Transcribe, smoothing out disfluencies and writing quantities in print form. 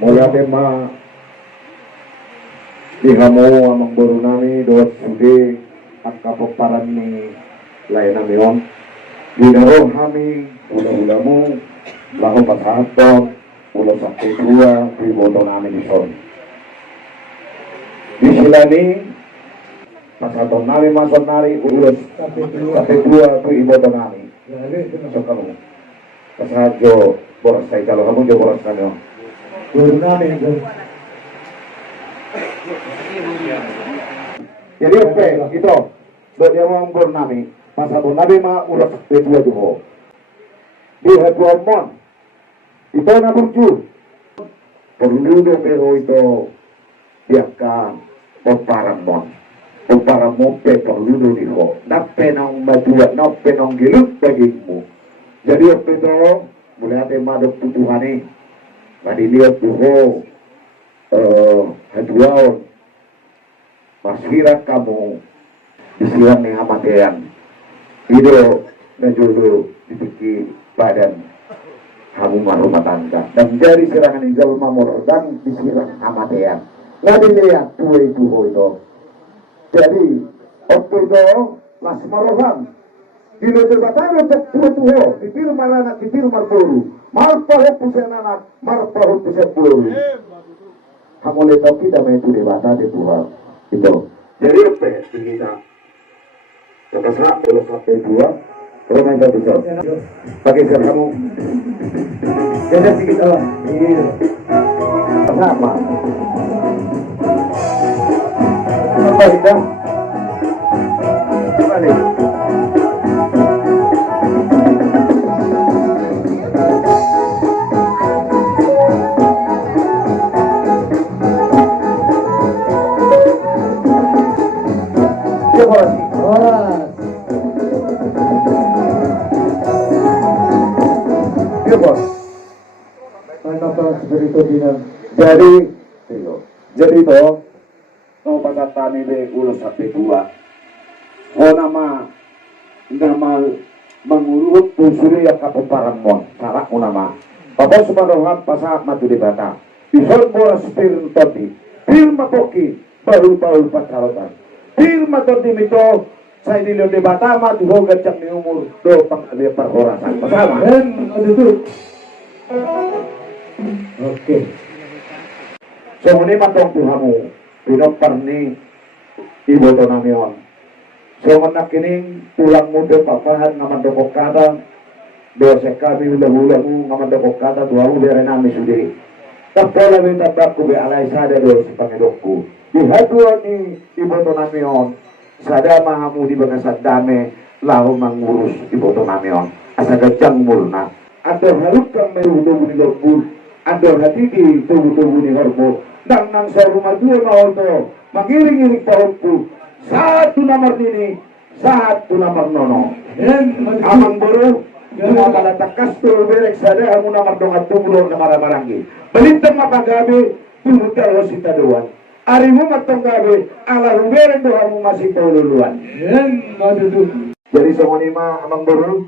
Mula tema ihamo amang baru nami doat sude at kapaparan ni lain nami on. Ginaro kami ula-ula mo laho pasahaton ula sa kedua iboto namin ni son. Di sila ni pasahaton namin mason nari ulos sa kedua iboto namin. So kamu pasahajo boras tayo kalau kamu jo boras kami. Guru namin Jadi oke itu buat yang mau guru namin pasahaton namin ma ulos kedua tuh. Di Hebron mon ito na burju perludo pero ito biarkan pagparamon pe perludo diho nape nang majuat nape nang gilut bagimu jadi Pedro mulai ate madok tutuhani tadi lihat tuho haduaon masira kamu disilang nih amatean itu najulu dipikir badan kamu rumah tangga dan dari serangan yang jauh mamor dan disirang amatean nggak dilihat dua itu jadi waktu itu las marohan di luar batang untuk dua tuh ditiru mana anak ditiru marpuru marpahut pusen anak marpahut pusen puru kamu lihat kita main itu di batang di Tuhan itu jadi apa kita terasa oleh satu dua kalau main satu pakai siapa kamu Jadi sedikit Allah. Iya. Sama. Apa itu? Gimana? Ya boras. Boras. Ya boras. Jadi toh no pasatani be ulos sampai dua nama mengurut pusuri yang kapaparan mon sarak nama bapak subhanahu pasat matu di bata isol boras pir toti pir mapoki baru pacarotan pir matoti mito saya di di bata matu hogat yang di umur do pang dia perhorasan bersama itu. Oke. So muni matong tuhamu pinopar ni iboto namion. So manak kining pulang muda papahan ngaman dokok kata doa sekabi hula-hula mu ngaman dokok kata tuhamu bere nami sudi. Tapola minta bakku be alai sada do si pangedokku. Dihadua ni iboto namion. Sada mahamu di bagasat dame lahu mangurus iboto namion. Asa gajang murna. Ada harukang meruh-meruh ni lokul. Ada hatiki tubuh-tubuh ni hormo. Nang sa rumah dua mau to mangiring-iring tahunku satu nomor ini satu nomor nono amang baru cuma pada takas tu berek sada amu nomor dongat tumulo na marang-maranggi balintang mapagabi tumutal wasita duan arimu matong gabi ala ruberen do amu masih paululuan Yan madudu. jadi semua lima amang baru